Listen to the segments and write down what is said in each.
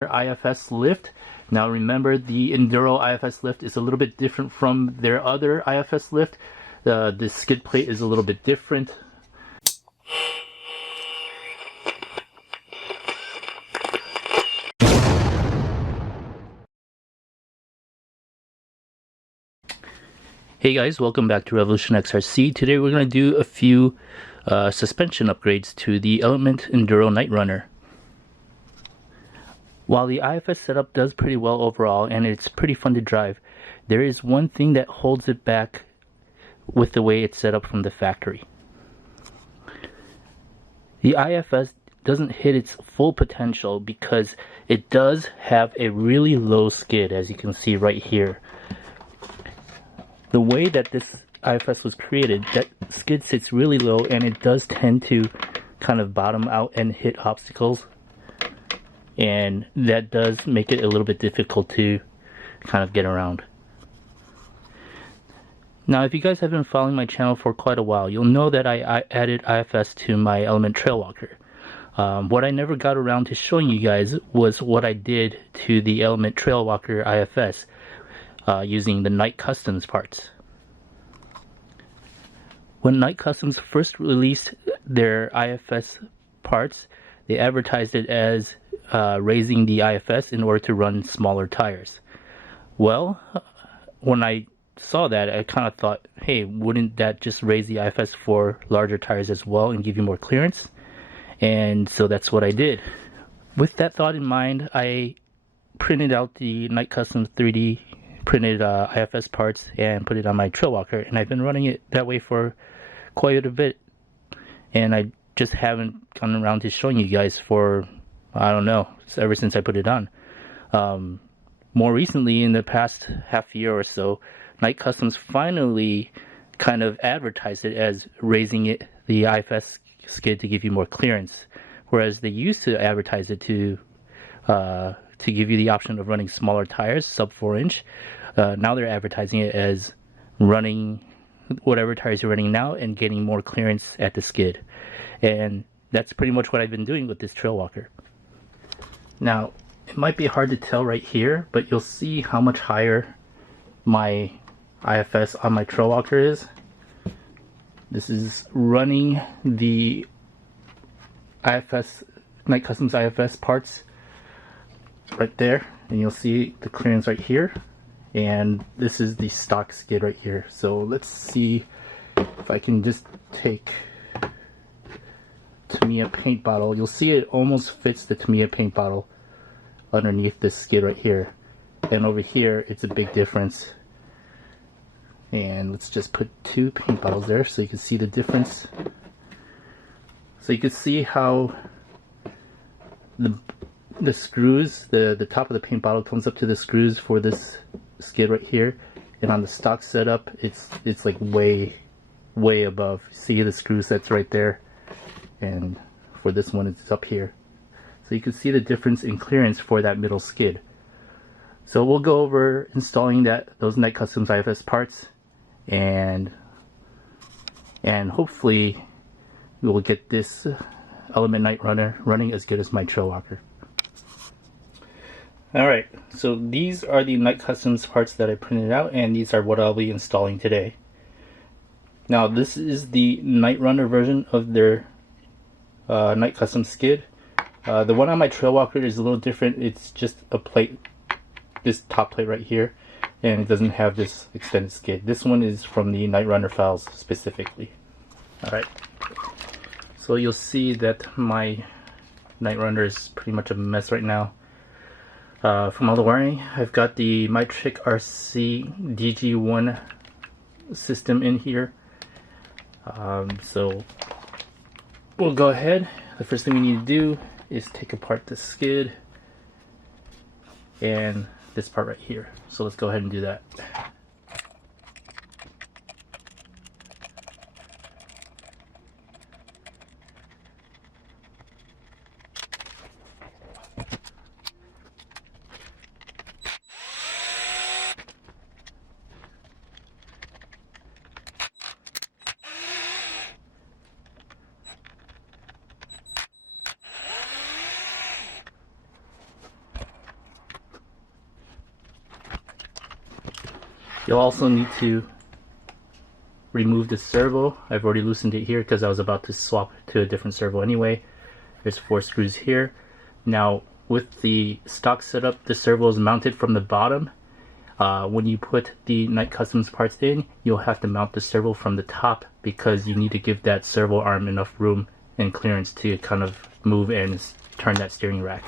IFS lift. Now remember, the Enduro IFS lift is a little bit different from their other IFS lift. The skid plate is a little bit different. Hey guys, welcome back to Revolution XRC. Today we're going to do a few suspension upgrades to the Element Enduro Knightrunner. While the IFS setup does pretty well overall and it's pretty fun to drive, there is one thing that holds it back with the way it's set up from the factory. The IFS doesn't hit its full potential because it does have a really low skid, as you can see right here. The way that this IFS was created, that skid sits really low and it does tend to kind of bottom out and hit obstacles, and that does make it a little bit difficult to kind of get around. Now if you guys have been following my channel for quite a while, you'll know that I added IFS to my Element Trailwalker. What I never got around to showing you guys was what I did to the Element Trailwalker IFS using the Knight Customs parts. When Knight Customs first released their IFS parts, they advertised it as raising the IFS in order to run smaller tires. Well, when I saw that, I kind of thought, hey, wouldn't that just raise the IFS for larger tires as well and give you more clearance? And so that's what I did. With that thought in mind, I printed out the Knight Customs 3D printed IFS parts and put it on my Trailwalker, and I've been running it that way for quite a bit, and I just haven't gotten around to showing you guys for, I don't know, ever since I put it on. More recently, in the past half year or so, Knight Customs finally kind of advertised it as raising the IFS skid to give you more clearance, whereas they used to advertise it to give you the option of running smaller tires, sub 4-inch. Now they're advertising it as running whatever tires you're running now and getting more clearance at the skid. And that's pretty much what I've been doing with this Trailwalker. Now, it might be hard to tell right here, but you'll see how much higher my IFS on my Trailwalker is. This is running the IFS, Knight Customs IFS parts right there, and you'll see the clearance right here, and this is the stock skid right here. So let's see if I can just take Tamiya paint bottle. You'll see it almost fits the Tamiya paint bottle underneath this skid right here, and over here it's a big difference. And let's just put two paint bottles there so you can see the difference. So you can see how the screws, the top of the paint bottle comes up to the screws for this skid right here, and on the stock setup it's like way above. See the screw sets right there, and for this one it's up here. So you can see the difference in clearance for that middle skid. So we'll go over installing those Knight Customs IFS parts, and hopefully we will get this Element Knightrunner running as good as my Trailwalker. Alright, so these are the Knight Customs parts that I printed out, and these are what I'll be installing today. Now this is the Knightrunner version of their Knight Customs skid. The one on my Trailwalker is a little different. It's just a plate, this top plate right here, and it doesn't have this extended skid. This one is from the Knightrunner files specifically. Alright, so you'll see that my Knightrunner is pretty much a mess right now. From all the wiring, I've got the Mytric RC DG1 system in here. So we'll go ahead. The first thing we need to do is take apart the skid and this part right here. So let's go ahead and do that. You'll also need to remove the servo. I've already loosened it here because I was about to swap to a different servo anyway. There's 4 screws here. Now with the stock setup, the servo is mounted from the bottom. When you put the Knight Customs parts in, you'll have to mount the servo from the top because you need to give that servo arm enough room and clearance to kind of move and turn that steering rack.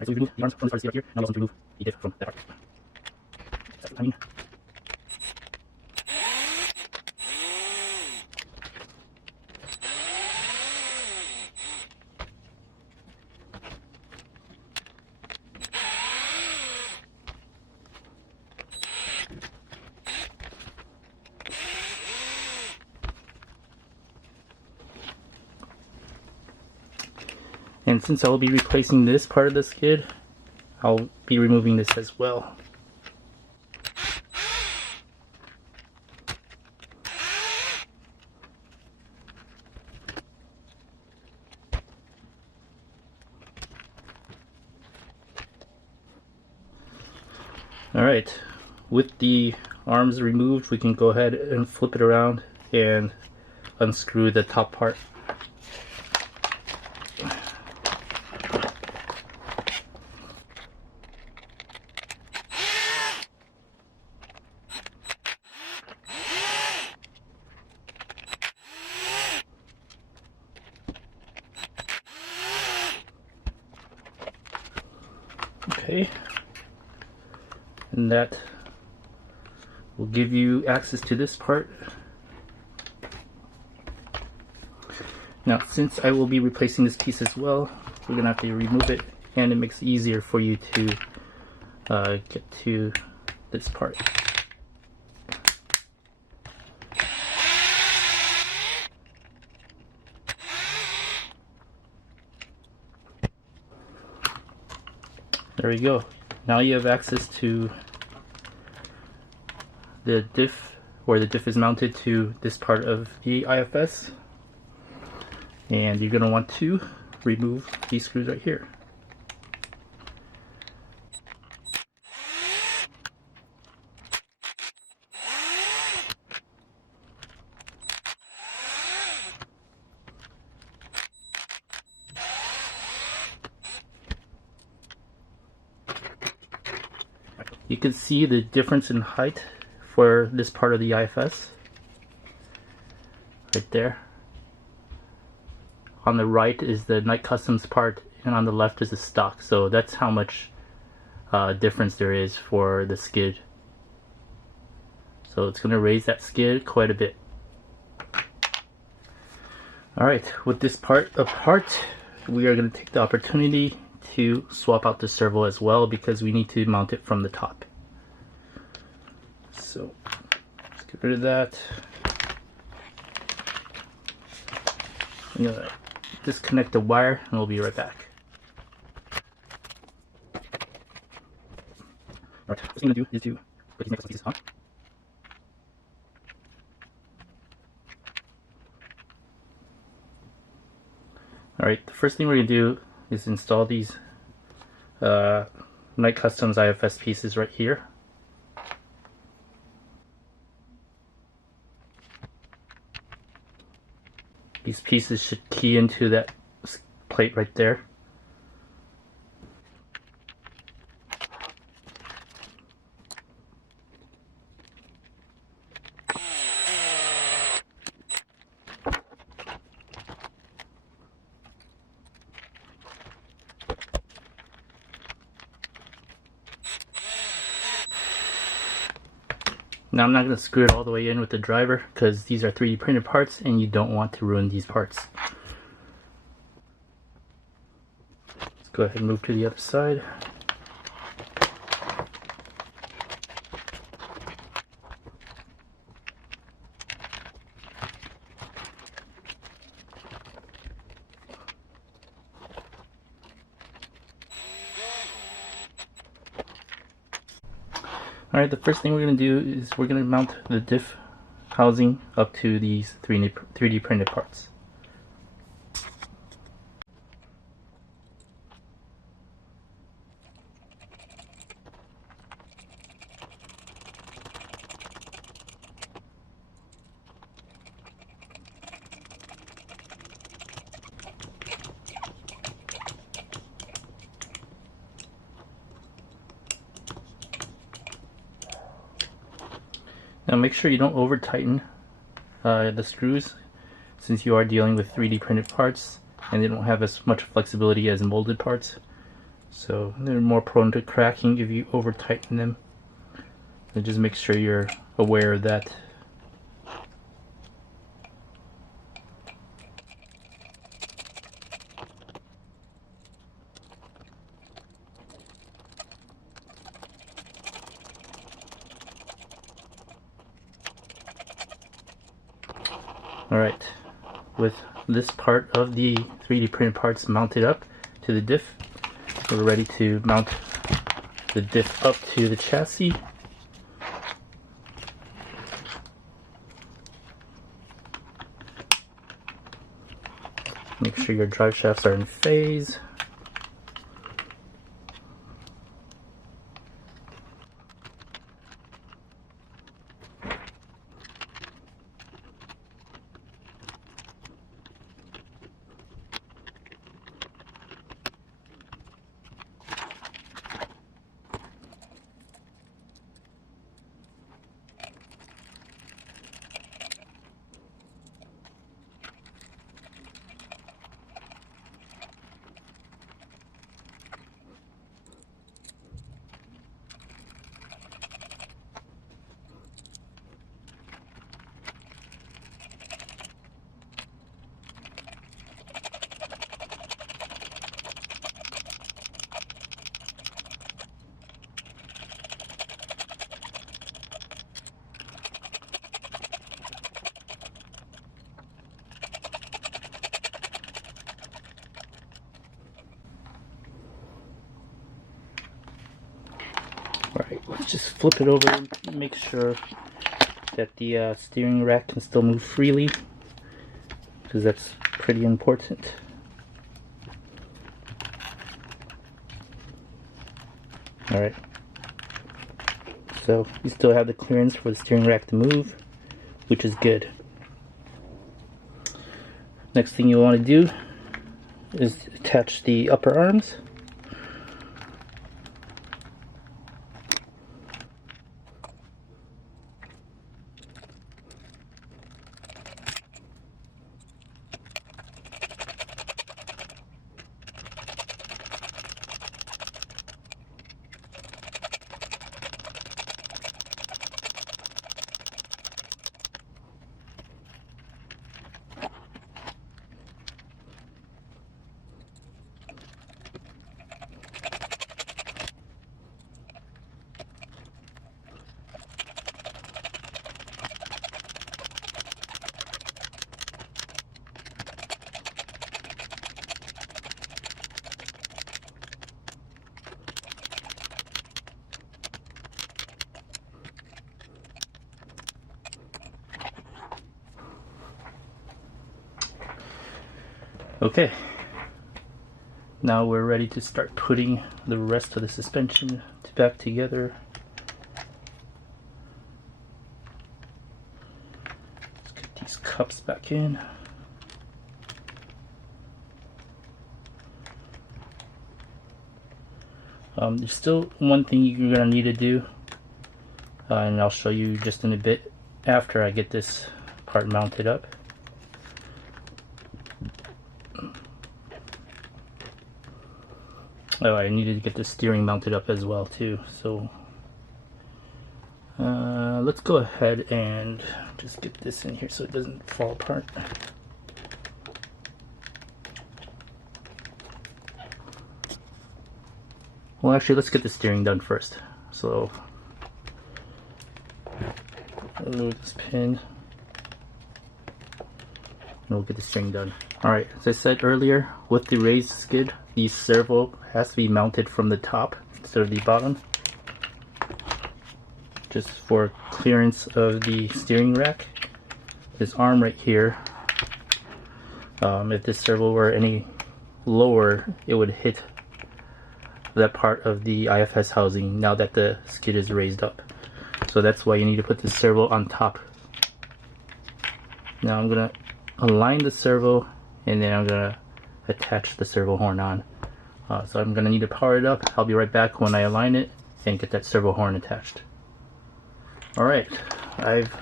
Right, so we remove the arms from this part here. Now we also need to remove the diff from that part. That's the timing. And since I will be replacing this part of the skid, I'll be removing this as well. Alright, with the arms removed, we can go ahead and flip it around and unscrew the top part. Okay, and that will give you access to this part. Now, since I will be replacing this piece as well, we're gonna have to remove it, and it makes it easier for you to get to this part. There we go. Now you have access to the diff, where the diff is mounted to this part of the IFS. And you're going to want to remove these screws right here. You can see the difference in height for this part of the IFS right there. On the right is the Knight Customs part, and on the left is the stock. So that's how much difference there is for the skid. So it's going to raise that skid quite a bit. Alright, with this part apart, we are going to take the opportunity to swap out the servo as well, because we need to mount it from the top. So let's get rid of that. I'm going to disconnect the wire and we'll be right back. Alright, first thing I'm going to do is to put these pieces on. Alright, the first thing we're going to do is install these Knight Customs IFS pieces right here. These pieces should key into that plate right there. Now I'm not going to screw it all the way in with the driver because these are 3D printed parts and you don't want to ruin these parts. go ahead and move to the other side. Alright, the first thing we're going to do is we're going to mount the diff housing up to these 3D printed parts. Now make sure you don't over tighten the screws, since you are dealing with 3D printed parts and they don't have as much flexibility as molded parts, so they're more prone to cracking if you over tighten them. So just make sure you're aware of that. Alright, with this part of the 3D printed parts mounted up to the diff, we're ready to mount the diff up to the chassis. Make sure your drive shafts are in phase. Alright, let's just flip it over and make sure that the steering rack can still move freely, because that's pretty important. Alright, so you still have the clearance for the steering rack to move, which is good. Next thing you want to do is attach the upper arms. Okay, now we're ready to start putting the rest of the suspension back together. Let's get these cups back in. There's still one thing you're going to need to do, and I'll show you just in a bit after I get this part mounted up. Oh, I needed to get the steering mounted up as well too, so let's go ahead and just get this in here so it doesn't fall apart. Well, actually, let's get the steering done first. So, remove this pin, and we'll get the steering done. Alright, as I said earlier, with the raised skid, the servo has to be mounted from the top instead of the bottom, just for clearance of the steering rack. This arm right here, if this servo were any lower, it would hit that part of the IFS housing now that the skid is raised up. So that's why you need to put the servo on top. Now I'm gonna align the servo, and then I'm gonna attach the servo horn on. So I'm gonna need to power it up. I'll be right back when I align it and get that servo horn attached. Alright, I've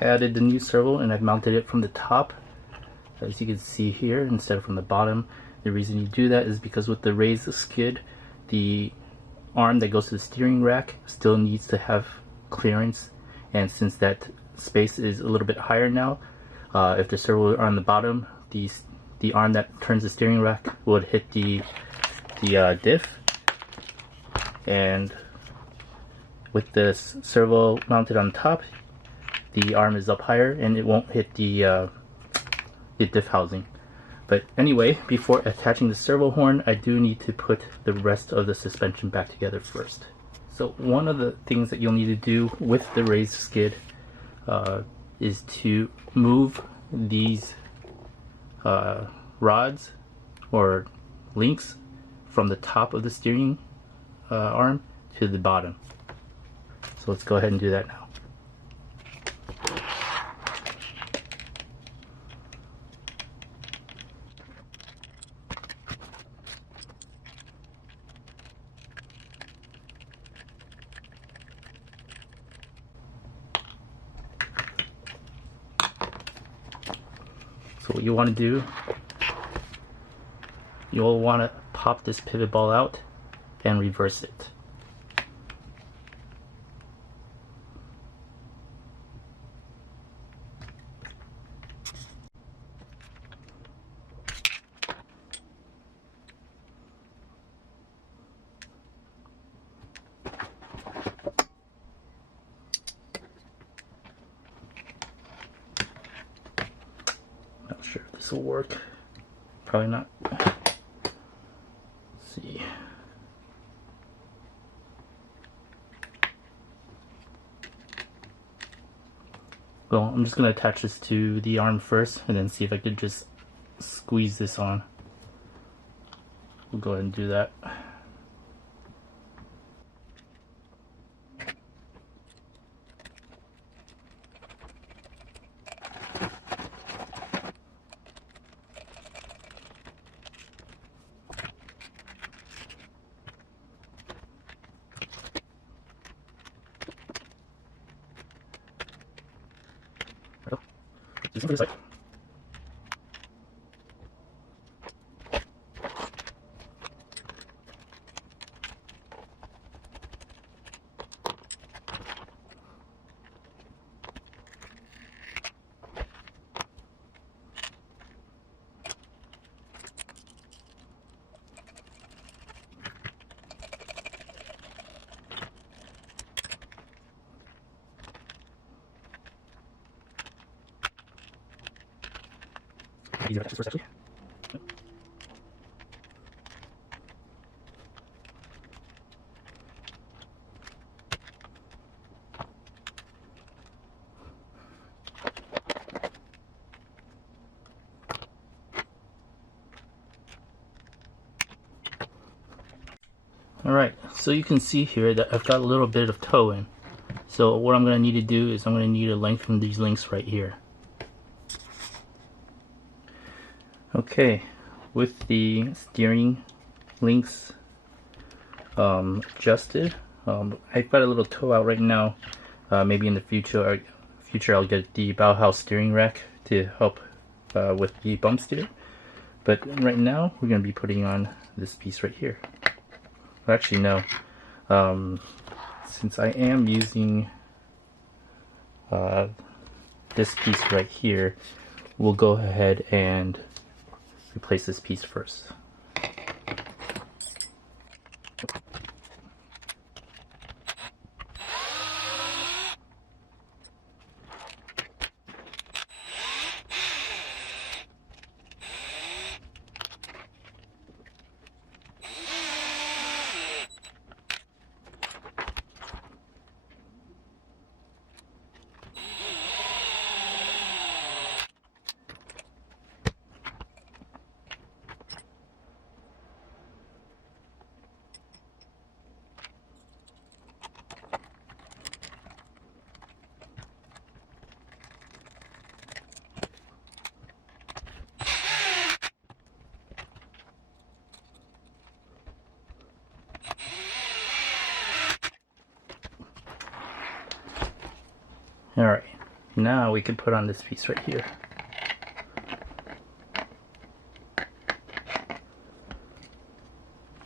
added the new servo and I've mounted it from the top, as you can see here, instead of from the bottom. The reason you do that is because with the raised skid, the arm that goes to the steering rack still needs to have clearance, and since that space is a little bit higher now, if the servo were on the bottom, the arm that turns the steering rack would hit the diff, and with the servo mounted on top, the arm is up higher and it won't hit the diff housing. But anyway, before attaching the servo horn, I do need to put the rest of the suspension back together first. So one of the things that you'll need to do with the raised skid is to move these rods or links from the top of the steering arm to the bottom. So let's go ahead and do that now. So what you want to do, you'll want to pop this pivot ball out and reverse it. Not sure if this will work. Probably not. Let's see. Well, I'm just going to attach this to the arm first and then see if I could just squeeze this on. We'll go ahead and do that. Easier to first, actually. Alright, so you can see here that I've got a little bit of toe in. So what I'm going to need to do is I'm going to need to lengthen these links right here. Okay, with the steering links adjusted, I've got a little toe out right now. Maybe in the future I'll get the Bauhaus steering rack to help with the bump steer. But right now we're going to be putting on this piece right here. Well, actually no, since I am using this piece right here, we'll go ahead and replace this piece first. Alright, now we can put on this piece right here.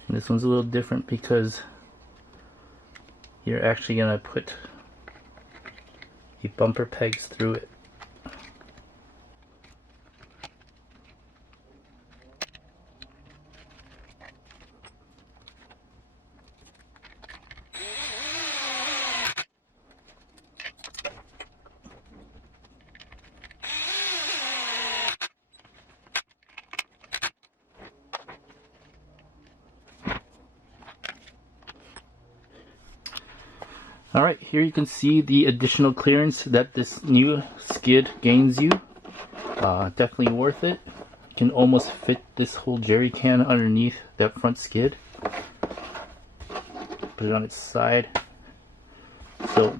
And this one's a little different because you're actually going to put the bumper pegs through it. Alright, here you can see the additional clearance that this new skid gains you. Definitely worth it. You can almost fit this whole jerry can underneath that front skid. Put it on its side. So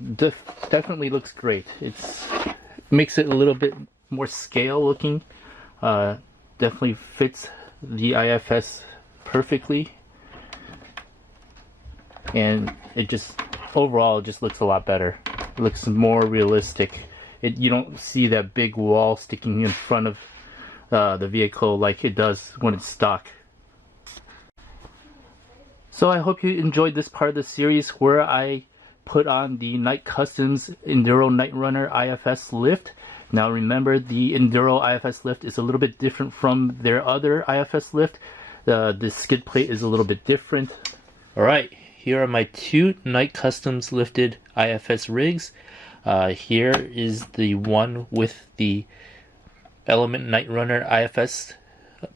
definitely looks great. It makes it a little bit more scale looking. Definitely fits the IFS perfectly. And it just overall, it just looks a lot better. It looks more realistic. You don't see that big wall sticking in front of the vehicle like it does when it's stock. So I hope you enjoyed this part of the series where I put on the Knight Customs Enduro Knightrunner IFS lift. Now remember, the Enduro IFS lift is a little bit different from their other IFS lift. The skid plate is a little bit different. Alright. Here are my two Knight Customs lifted IFS rigs. Here is the one with the Element Knightrunner IFS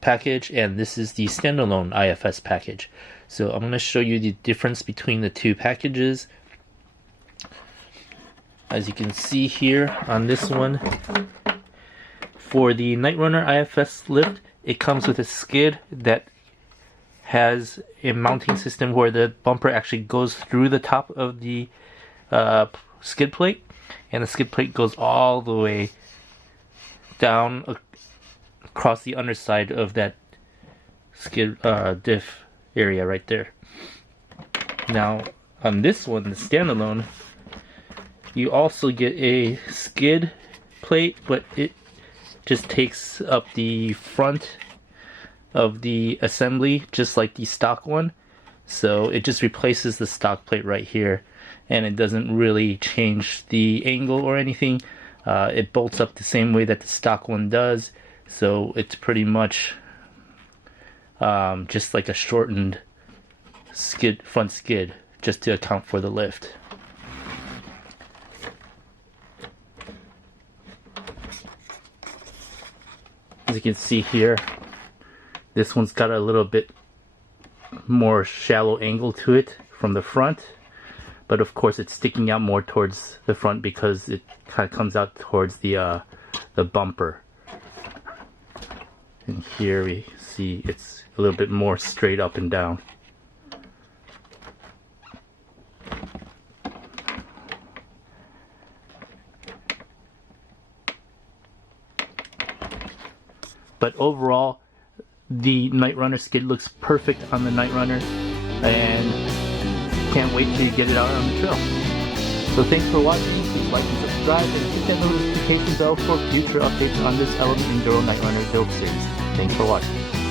package, and this is the standalone IFS package. So I'm going to show you the difference between the two packages. As you can see here on this one, for the Knightrunner IFS lift, it comes with a skid that has a mounting system where the bumper actually goes through the top of the skid plate, and the skid plate goes all the way down across the underside of that skid diff area right there. Now on this one, the standalone, you also get a skid plate, but it just takes up the front of the assembly just like the stock one, so it just replaces the stock plate right here, and it doesn't really change the angle or anything. It bolts up the same way that the stock one does, so it's pretty much just like a shortened front skid just to account for the lift. As you can see here, this one's got a little bit more shallow angle to it from the front, but of course it's sticking out more towards the front because it kind of comes out towards the bumper. And here we see it's a little bit more straight up and down. But overall, the Knightrunner skid looks perfect on the Knightrunner, and can't wait to get it out on the trail. So thanks for watching. Please like and subscribe, and hit that notification bell for future updates on this Element Enduro Knightrunner build series. Thanks for watching.